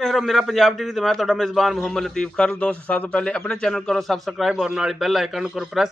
मेहरो मेरा पंजाब टीवी तो मैं ਤੁਹਾਡਾ मेज़बान मुहम्मद लतीफ़ खर दोस्त सब तो पहले अपने चैनल करो सबसक्राइब और नाल बैल आइकन करो प्रेस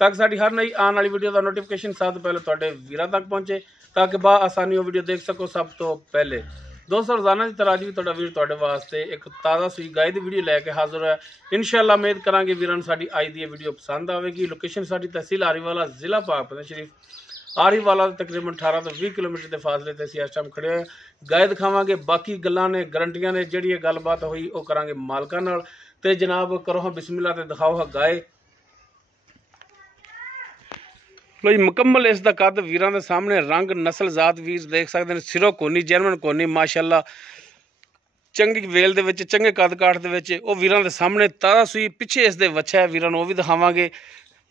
ताकि साड़ी हर नई आने वाली वीडियो का नोटिफिकेशन सब तो पहले ਤੁਹਾਡੇ ਵੀਰਾਂ तक पहुंचे ताकि बा आसानी वीडियो देख सको सब तो पहले। दोस्तों रोजाना की तरह अज भी ਤੁਹਾਡਾ ਵੀਰ ਤੁਹਾਡੇ वास्ते एक ताज़ा सूई गाय की वीडियो लैके हाजिर है। इंशाअल्लाह उम्मीद करांगे वीरां साडी अज दी वीडियो पसंद आएगी। लोकेशन साडी तहसील आरीवाला जिला पाक शरीफ आरीवाला तकरीबन 18 तो 20 किलोमीटर के फासले से असीं इस टाइम खड़े हैं। गाय दिखावांगे बाकी गल्लां ने गारंटियां ने जिहड़ी गलबात हुई वो करांगे मालकां नाल। ते जनाब करो हाँ बिस्मिल्लाह ते दिखाओ हाँ गाय। लो जी मुकम्मल इसका कद वीरां दे सामने रंग नस्ल जात वीर देख सकते हैं। सिरों कोनी जर्मन कोनी माशाअल्लाह चंगी वेल दे विच चंगे कद काठ दे विच वो वीरां दे सामने ताज़ा सूई पिछे इस दे वच्छा है वीरां नूं वो भी दिखावांगे।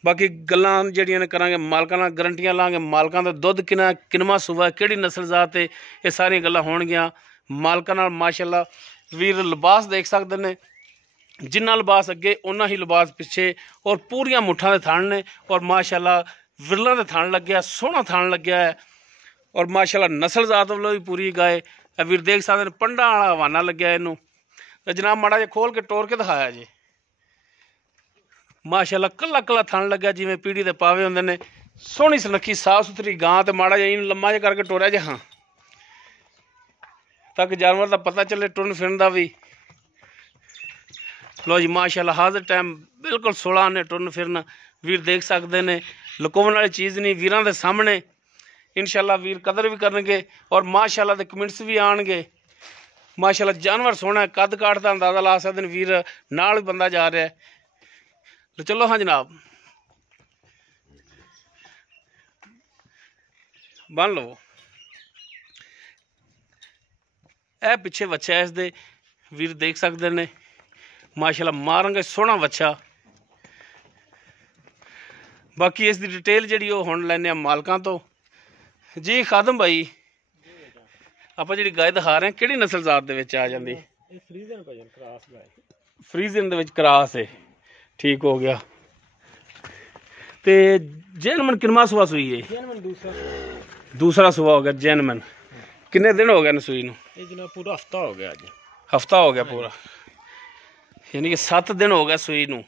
बाकी गल्लां जिहड़ियां ने करांगे मालकां नाल गारंटियां लांगे मालकां दा दुध किनवा सूबा किहड़ी नस्ल जात है ये सारियां गल्लां होणगियां मालकां नाल। माशाअल्लाह वीर लिबास देख सकते हैं जिन्ना लिबास अगे उन्ना ही लिबास पिछे और पूरियां मुठ्ठां दे थण ने और माशाअल्लाह विरलां दे थण लग्या सोहना थण लग्या है और माशाअल्लाह नस्ल जात वालों भी पूरी गाय वीर देख सकते हैं। पंडा वाला हवाना लग्या इनू जनाब माड़ा जिहा खोल के टोर के दिखाया जी। माशाअल्लाह कला कला थण लग्या जिवें पीढ़ी दे पावे हुंदे ने सोहनी सुनक्खी साफ सुथरी गां ते माड़ा जिहा इनू लम्मा जिहा करके टोरिया जे हाँ ताकि जानवर का पता चले टुरन फिरन का भी। लो जी माशाअल्लाह हाज़िर टाइम बिल्कुल 16 ने टुरन फिरन वीर देख सकते हैं। लुकाउण वाली चीज़ नहीं वीरां दे सामने इंशाअल्लाह वीर कदर भी करनगे और माशाअल्लाह दे कमेंट्स भी आएंगे। माशाअल्लाह जानवर सोहना है कद काठ का अंदाज़ा ला सकते हैं। वीर नाल बंदा जा रहा है तो चलो हाँ जनाब बन लो। ए पिछे बच्चा है इसके वीर देख सकते हैं माशाअल्लाह मारेंगे सोहना बच्चा। बाकी इसकी डिटेल जी हुण लैने मालकां तो जी। खादम भाई आप जी गाय दिखा रहे हैं किहड़ी नस्ल जात दे विच आ जांदी? फ्रीजन दे विच क्रॉस है ठीक हो गया। तो जैनमन किनवा सुबह सुई है? दूसरा सुबह हो गया जैनमन। किन्ने दिन हो गए न सुई नूं? जनाब पूरा हफ्ता हो गया। अज हफ्ता हो गया पूरा यानी कि 7 दिन हो गए सुई नूं।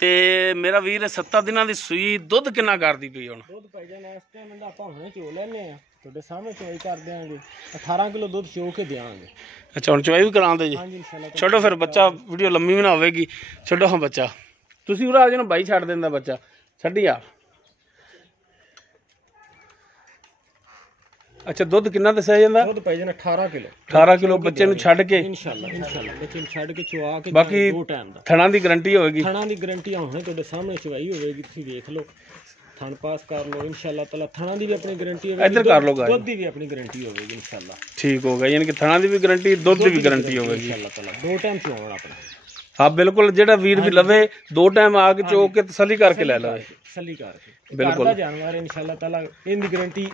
ते मेरा वीर 7 दिनां दी सुई दुध किन्ना करदी पई हुण? दुध भाई जान इस टाइम दा आपां हुणे चो लैने आ तुहाडे सामने चोई कर देंगे 18 किलो दुध चो के देंगे। अच्छा हुण चवाई भी करांदे जी? हां जी इंशाल्लाह। छोड़ो फिर बच्चा वीडियो लंबी भी ना होगी। छोड़ो हाँ बच्चा तुसीं उरा आ जाओ भाई छड्ड देंदा बच्चा छड्डी आ। अच्छा दुध किन्ना दस्सिया जांदा? दुध भाई जान 18 किलो। 18 किलो बच्चे नूं छड्ड के इंशाल्लाह बच्चे नूं छड्ड के चवा के बाकी 2 टाइम दा थणां दी गारंटी होगी? थणां दी गारंटी हुणे तुहाडे सामने चवाई होगी तुसीं देख लो थण पास कर लो इंशाल्लाह ताला। थणां दी भी अपनी गारंटी होगी इधर कर लो गाय दुध दी भी अपनी गारंटी होगी इंशाल्लाह। ठीक होगा यानी कि थणां दी भी गारंटी दुध दी भी गारंटी होगी इंशाल्लाह ताला। 2 टाइम चवाउण अपना। हाँ बिल्कुल जेड़ा वीर भी लवे 2 टाइम आके चो के तसल्ली करके ले लवे तसल्ली करके बिल्कुल जानवर इंशाल्लाह ताला इनकी गारंटी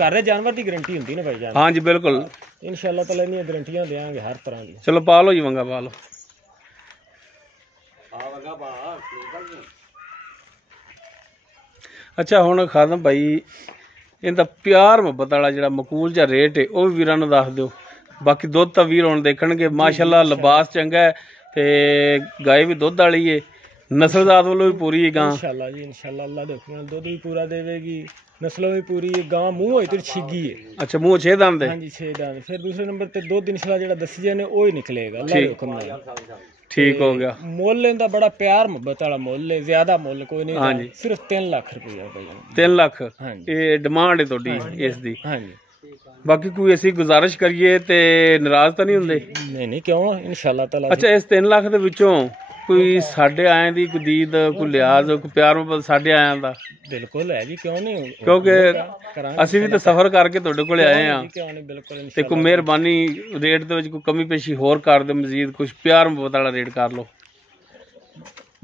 कर रहे जानवर की गारंटी हुंदी ना भाई जान। हाँ जी बिल्कुल इंशाल्लाह ताला इन्नी गारंटियां देंगे हर तरह की। चलो पा लो जी वंगा पा लो। अच्छा हुण खादम भाई इनका प्यार मुहब्बत वाला जिहड़ा मकूल जा रेट है वह भी वीरां नूं दस दिओ। बाकी दुध तो वीर हुण देखणगे माशाअल्लाह लिबास चंगा है ते गाय भी दुध वाली है नस्ल जात वालों भी पूरी है गां इंशाल्लाह जी इंशाल्लाह। अल्लाह दे हुक्म नाल दुध भी पूरा देवेगी नस्लों भी पूरी है गां मुंह होई ते छिगी है। अच्छा मुंह 6 दांत है? हां जी 6 दांत। फिर दूसरे नंबर ते दुध इंशाल्लाह जेड़ा दस्सिया ने ओ ही निकलेगा अल्लाह दे हुक्म नाल। ठीक हो गया। मुੱਲ इनदा बड़ा प्यार मुहब्बत वाला मुੱਲ है ज्यादा मुੱਲ कोई नहीं। हां जी सिर्फ 3 लाख रुपया भाई 3 लाख हां ये डिमांड है थोड़ी इस दी। हां जी बाकी कोई ऐसी गुजारिश करिए ते नाराज तो नहीं हुंदे? नहीं क्यों इंशाल्लाह ताला। अच्छा इस 3 लाख दे विचों कोई साढ़े आए दी कोई दीद कोई लिहाज कोई प्यार मुहब्बत साढ़े आया दा? बिल्कुल है जी क्यों नहीं। क्योंकि असीं भी तो सफर करके तुहाडे कोले आए हैं क्यों नहीं बिल्कुल ते कोई मेहरबानी रेट दे विच कोई कमी पेशी होर कर दे मजीद कुछ प्यार मुहब्बत वाला रेट कर लो।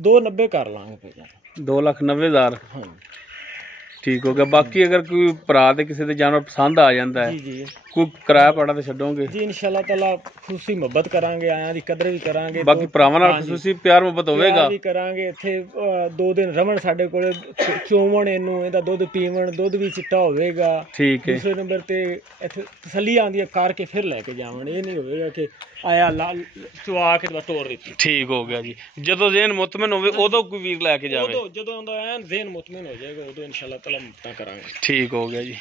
290 कर लांगे 2,90,000। हाँ ਠੀਕ ਹੋ ਗਿਆ। ਬਾਕੀ ਅਗਰ ਕੋਈ ਭਰਾ ਦੇ ਕਿਸੇ ਦੇ ਜਾਨਵਰ ਪਸੰਦ ਆ ਜਾਂਦਾ ਹੈ, ਜੀ ਜੀ ਕੋਈ ਕਿਰਾਇਆ ਪਾੜਾ ਤੇ ਛੱਡੋਗੇ? ਜੀ ਇਨਸ਼ਾਅੱਲਾ ਤਾਲਾ ਖੁਸ਼ੀ ਮੁਹੱਬਤ ਕਰਾਂਗੇ, ਆਇਆਂ ਦੀ ਕਦਰ ਵੀ ਕਰਾਂਗੇ। ਬਾਕੀ ਭਰਾਵਾਂ ਨਾਲ ਖੁਸ਼ੀ ਪਿਆਰ ਮੁਹੱਬਤ ਹੋਵੇਗਾ ਵੀ ਕਰਾਂਗੇ। ਇੱਥੇ 2 ਦਿਨ ਰਵਣ ਸਾਡੇ ਕੋਲ, ਚੋਵਣ ਇਹਨੂੰ, ਇਹਦਾ ਦੁੱਧ ਪੀਵਣ, ਦੁੱਧ ਵੀ ਚਿੱਟਾ ਹੋਵੇਗਾ। ਠੀਕ ਹੈ। ਦੂਸਰੇ ਨੰਬਰ ਤੇ ਇੱਥੇ ਤਸੱਲੀ ਆਉਂਦੀ ਹੈ ਕਰਕੇ ਫਿਰ ਲੈ ਕੇ ਜਾਵਣ, ਇਹ ਨਹੀਂ ਹੋਵੇਗਾ ਕਿ ਆਇਆ ਲਾਲ ਚਵਾ ਕੇ ਤੇ ਤੋੜ ਦਿੱਤੀ। ਠੀਕ ਹੋ ਗਿਆ ਜੀ। ਜਦੋਂ ਜ਼ਹਿਨ ਮੁਤਮਿਨ ਹੋਵੇ ਉਦੋਂ ਕੋਈ ਵੀਰ ਲੈ ਕੇ ਜਾਵੇ। ਉਦੋਂ ਜਦੋਂ ਆਉਂਦਾ ਐਨ ਜ਼ਹਿਨ ਮੁਤਮਿਨ ਹੋ ਜਾਏਗਾ, ਉਦੋਂ ਇਨਸ਼ਾਅੱਲਾ ਤਾਲਾ ਮੁਫਤਾਂ ਕਰਾਂਗੇ। ਠੀਕ ਹੋ ਗਿਆ ਜੀ।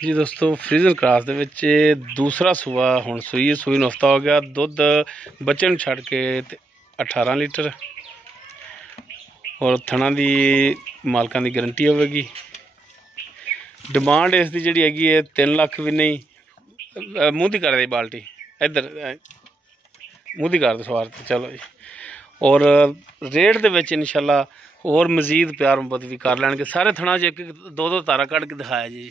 ਜੀ ਦੋਸਤੋ, ਫਰੀਜ਼ਨ ਕ੍ਰਾਸ ਦੇ ਵਿੱਚ ਦੂਸਰਾ ਸੂਆ ਹੁਣ ਸੂਈ ਨੂੰ ਹਫਤਾ ਹੋ ਗਿਆ। ਦੁੱਧ ਬੱਚੇ ਨੂੰ ਛੱਡ ਕੇ 18 ਲੀਟਰ, ਔਰ ਥਣਾ ਦੀ ਮਾਲਕਾਂ ਦੀ ਗਾਰੰਟੀ ਹੋਵੇਗੀ। ਡਿਮਾਂਡ ਇਸ ਦੀ ਜਿਹੜੀ ਹੈਗੀ ਹੈ 3 ਲੱਖ ਵੀ ਨਹੀਂ, ਮੂੰਹ ਦੀ ਕਰਦੇ ਬਾਲਟੀ ਇੱਧਰ ਮੂੰਹ ਦੀ ਕਰਦੇ ਸਵਾਰ ਤੇ ਚਲੋ ਜੀ। ਔਰ ਰੇਟ ਦੇ ਵਿੱਚ ਇਨਸ਼ਾਅੱਲਾ ਹੋਰ ਮਜ਼ੀਦ ਪਿਆਰ ਮੁਹੱਬਤ ਵੀ ਕਰ ਲੈਣਗੇ। ਸਾਰੇ ਥਣਾ 'ਚ 1-2 ਤਾਰਾ ਕੱਢ ਕੇ ਦਿਖਾਇਆ ਜੀ।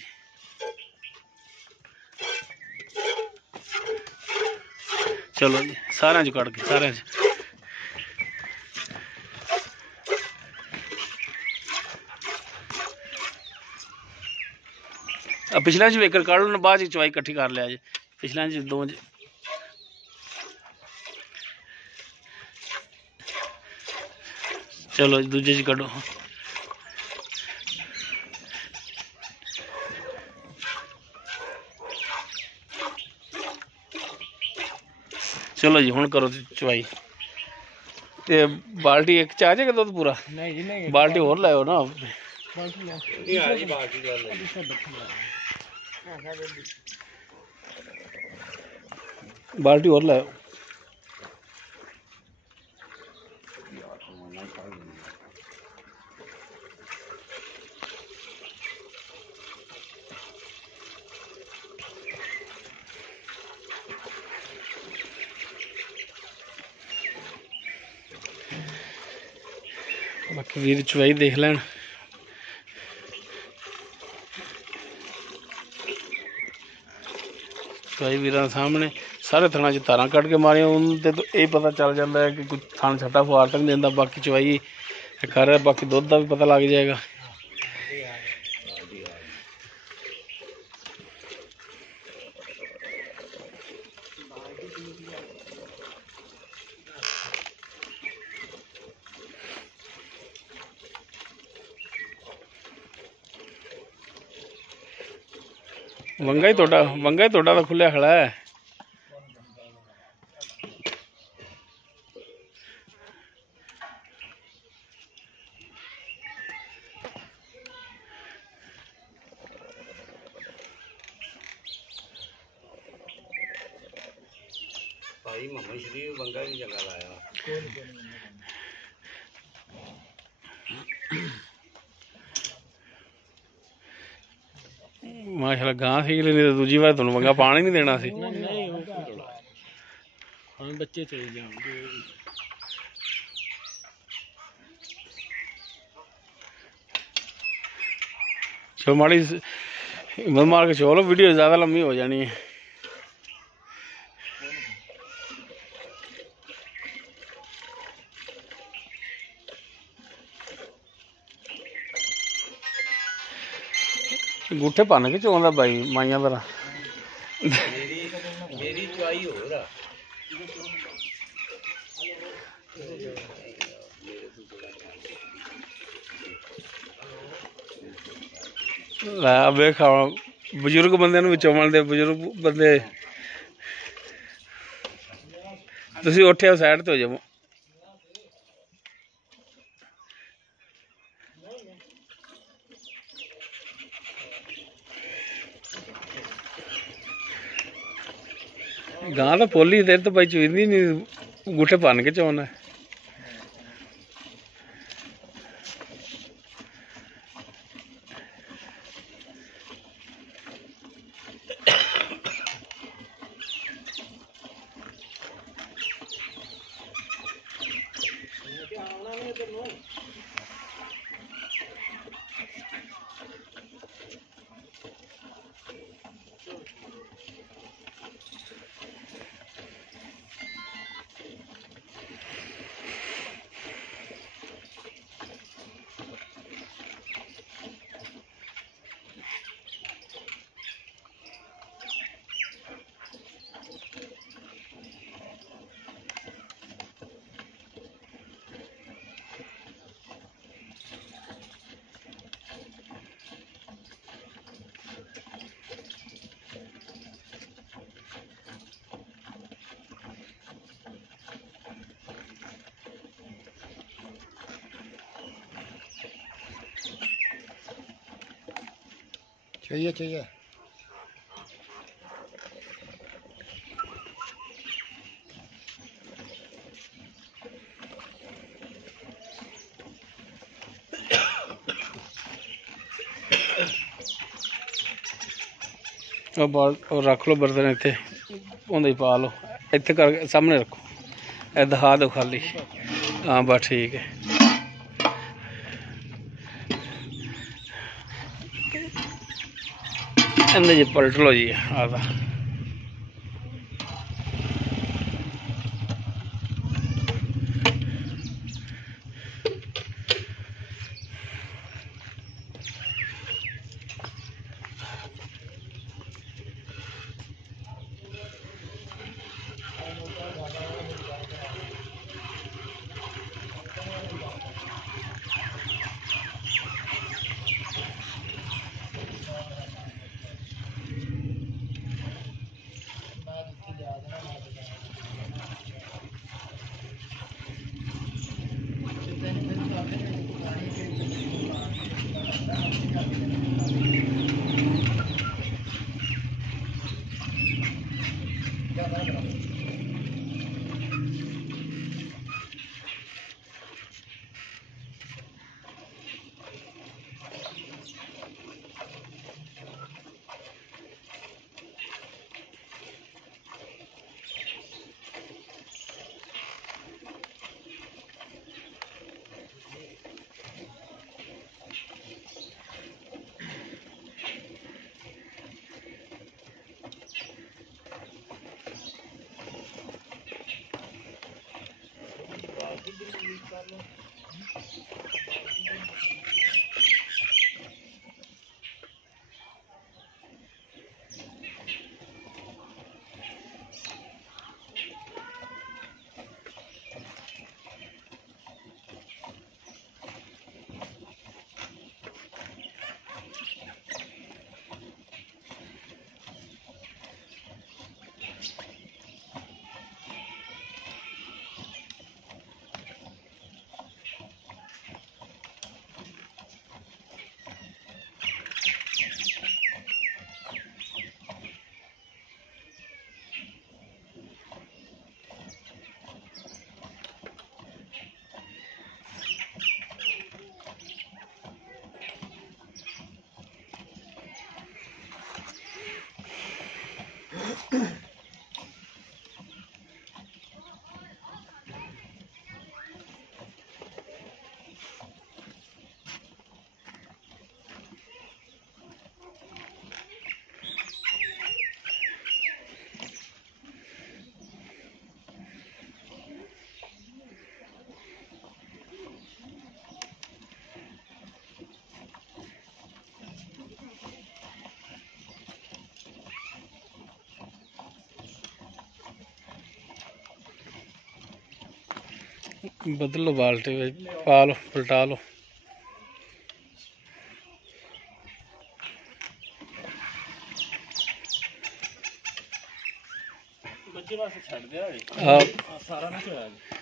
ਚਲੋ ਜੀ, ਸਾਰਿਆਂ 'ਚ ਕੱਢ ਕੇ, ਸਾਰਿਆਂ 'ਚ ਪਿਛਲਿਆਂ 'ਚ ਵੇਕਰ ਕੱਢ ਲਓ, ਬਾਅਦ 'ਚ ਚਵਾਈ ਇਕੱਠੀ ਕਰ ਲਿਆ ਜੀ। ਪਿਛਲਿਆਂ 'ਚ 2 ਚਲੋ ਜੀ, ਦੂਜੇ 'ਚ ਕੱਢੋ। ਚਲੋ ਜੀ, ਹੁਣ ਕਰੋ ਚਵਾਈ। ਤੇ ਬਾਲਟੀ ਇੱਕ 'ਚ ਆ ਜਾਏਗਾ ਦੁੱਧ ਪੂਰਾ? ਨਹੀਂ ਜੀ ਨਹੀਂ, ਬਾਲਟੀ ਹੋਰ ਲਾਓ ਨਾ। ਬਾਲਟੀ ਹੋਰ ਲਾਓ। ਬਾਕੀ ਵੀਰ ਚਵਾਈ ਦੇਖ ਲੈਣ। ਚਵਾਈ ਵੀਰਾਂ ਸਾਹਮਣੇ ਸਾਰੇ ਥਣਾਂ 'ਚ ਤਾਰਾਂ ਕੱਢ ਕੇ ਮਾਰੀਆਂ, ਉਹਨਾਂ ਤੇ ਇਹ ਪਤਾ ਚੱਲ ਜਾਂਦਾ ਹੈ ਕਿ ਕੋਈ ਥਣ ਛੱਟਾ ਫੁਆਰ ਤਾਂ ਨਹੀਂ ਦਿੰਦਾ। ਬਾਕੀ ਚਵਾਈ ਕਰ ਰਿਹਾ, ਬਾਕੀ ਦੁੱਧ ਦਾ ਵੀ ਪਤਾ ਲੱਗ ਜਾਏਗਾ। ਵੰਗਾ ਹੀ ਤੁਹਾਡਾ ਤਾਂ ਖੁੱਲਿਆ ਖੜਾ ਹੈ। ਭਾਈ ਮੁਹੰਮਦ ਸ਼ਰੀਫ ਵੰਗਾ ਵੀ ਚੰਗਾ ਲਾਇਆ। ਮਾਸ਼ਾਅੱਲਾ, ਗਾਂ ਸੀ ਨਹੀਂ ਤਾਂ ਦੂਜੀ ਵਾਰ ਤੁਹਾਨੂੰ ਵੰਗਾ ਪਾਣੀ ਨਹੀਂ ਦੇਣਾ ਸੀ। ਹਾਂ ਬੱਚੇ ਚਲੇ ਜਾਣਗੇ। ਚਲੋ ਮਾੜੀ ਹਿੰਮਤ ਮਾਰ ਕੇ ਚਲੋ, ਵੀਡੀਓ ज़्यादा लंबी हो जानी है। अंगूठे भन के चोंदा भाई माइया तरह। मेरी चुआई हो रहा वेख बजुर्ग बंदे भी चुमन दे, बजुर्ग बंदे तुसीं उठे साइड तो हो जाओ। गां तो पोली देर तो भाई चुईंदी नहीं, अंगूठे भन के चोना है। चाहिए ਉਹ ਬਾਲ ਉਹ ਰੱਖ ਲਓ ਬਰਤਨ ਇੱਥੇ ਉਹਦੇ ਹੀ ਪਾ ਲਓ ਇੱਥੇ ਕਰਕੇ ਸਾਹਮਣੇ ਰੱਖੋ ਇਹ ਦਿਖਾ ਦਿਓ ਖਾਲੀ ਹਾਂ ਬਸ ਠੀਕ ਹੈ ਇਹਦੇ ਜੀ ਪਲਟ ਲਓ ਜੀ ਆਦਾ बदल लो बाल्टी में पा लो पलटा लो ਬੱਚੇ ਵਾਸਤੇ ਛੱਡ ਦਿਆ ਜੀ हाँ ਸਾਰਾ ਨਾ ਹੋਇਆ ਜੀ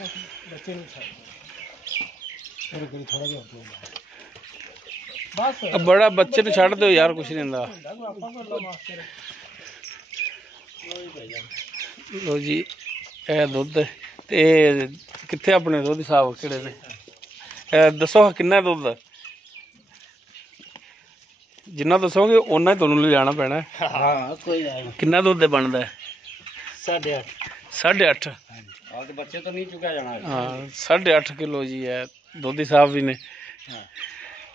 ਬੱਚੇ ਨੂੰ ਛੱਡ ਮੇਰੇ ਕੋਲ ਥੋੜਾ ਜਿਹਾ ਹੋਰ ਬਸ ਆ ਬੜਾ ਬੱਚੇ ਨੂੰ ਛੱਡ ਦਿਓ ਯਾਰ, ਕੁਛ ਨਹੀਂ ਹੁੰਦਾ। ਆਪਾਂ ਕਰ ਲਓ ਮਾਸਟਰ ਲੋ ਜੀ ਇਹ ਦੁੱਧ ਤੇ ਕਿੱਥੇ ਆਪਣੇ ਦੁੱਧ ਸਾਹਿਬ ਕਿਹੜੇ ਨੇ? ਇਹ ਦੱਸੋ ਕਿੰਨਾ ਦੁੱਧ? ਜਿੰਨਾ ਦੱਸੋਗੇ ਓਨਾ ਹੀ ਤੁਹਾਨੂੰ ਲਿਜਾਣਾ ਪੈਣਾ। ਹਾਂ ਕੋਈ ਨਹੀਂ। ਕਿੰਨਾ ਦੁੱਧ ਬਣਦਾ? 8.5 8.5। ਆਹ ਤੇ ਬੱਚੇ ਤੋਂ ਨਹੀਂ ਚੁੱਕਿਆ ਜਾਣਾ। ਹਾਂ 8.5 ਕਿਲੋ ਜੀ ਹੈ ਦੋਧੀ ਸਾਹਿਬ ਵੀ ਨੇ।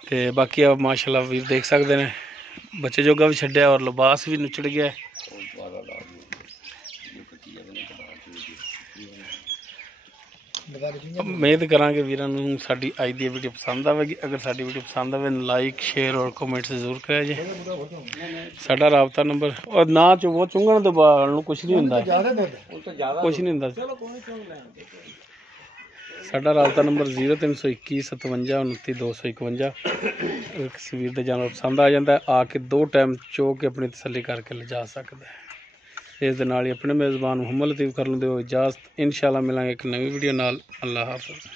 ਤੇ ਬਾਕੀ ਆ ਮਾਸ਼ਾਅੱਲਾ ਵੀਰ ਦੇਖ ਸਕਦੇ ਨੇ, ਬੱਚੇ ਜੋਗਾ ਵੀ ਛੱਡਿਆ ਔਰ ਲਿਬਾਸ ਵੀ ਨੁੱਚੜ ਗਿਆ। ਉਮੀਦ ਕਰਾਂਗੇ ਵੀਰਾਂ ਨੂੰ ਸਾਡੀ ਅੱਜ ਦੀ ਵੀਡੀਓ ਪਸੰਦ ਆਵੇਗੀ। ਅਗਰ ਸਾਡੀ ਵੀਡੀਓ ਪਸੰਦ ਆਵੇ ਲਾਈਕ ਸ਼ੇਅਰ ਔਰ ਕਮੈਂਟ ਜ਼ਰੂਰ ਕਰਿਆ ਜੇ। ਸਾਡਾ ਰਾਬਤਾ ਨੰਬਰ ਔਰ ਨਾ ਚ ਉਹ ਚੁੰਗਣ ਦੇ ਬਾਲ ਨੂੰ ਕੁਛ ਨਹੀਂ ਹੁੰਦਾ, ਕੁਛ ਨਹੀਂ ਹੁੰਦਾ। ਸਾਡਾ ਰਾਬਤਾ ਨੰਬਰ 0321 57 29 251। ਅਗਰ ਕਿਸੇ ਵੀਰ ਦੇ ਜਾਨਵਰ ਪਸੰਦ ਆ ਜਾਂਦਾ ਆ ਕੇ 2 ਟਾਈਮ ਚੋ ਕੇ ਆਪਣੀ ਤਸੱਲੀ ਕਰਕੇ ਲਿਜਾ ਸਕਦਾ ਹੈ। ਇਸ ਦੇ ਨਾਲ ਹੀ ਆਪਣੇ ਮੇਜ਼ਬਾਨ ਮੁਹੰਮਦ ਲਤੀਫ ਕਰਨ ਦਿਓ ਇਜਾਜ਼ਤ। ਇਨਸ਼ਾਅੱਲਾ ਮਿਲਾਂਗੇ ਇੱਕ ਨਵੀਂ ਵੀਡੀਓ ਨਾਲ। ਅੱਲਾਹ ਹਾਫਿਜ਼।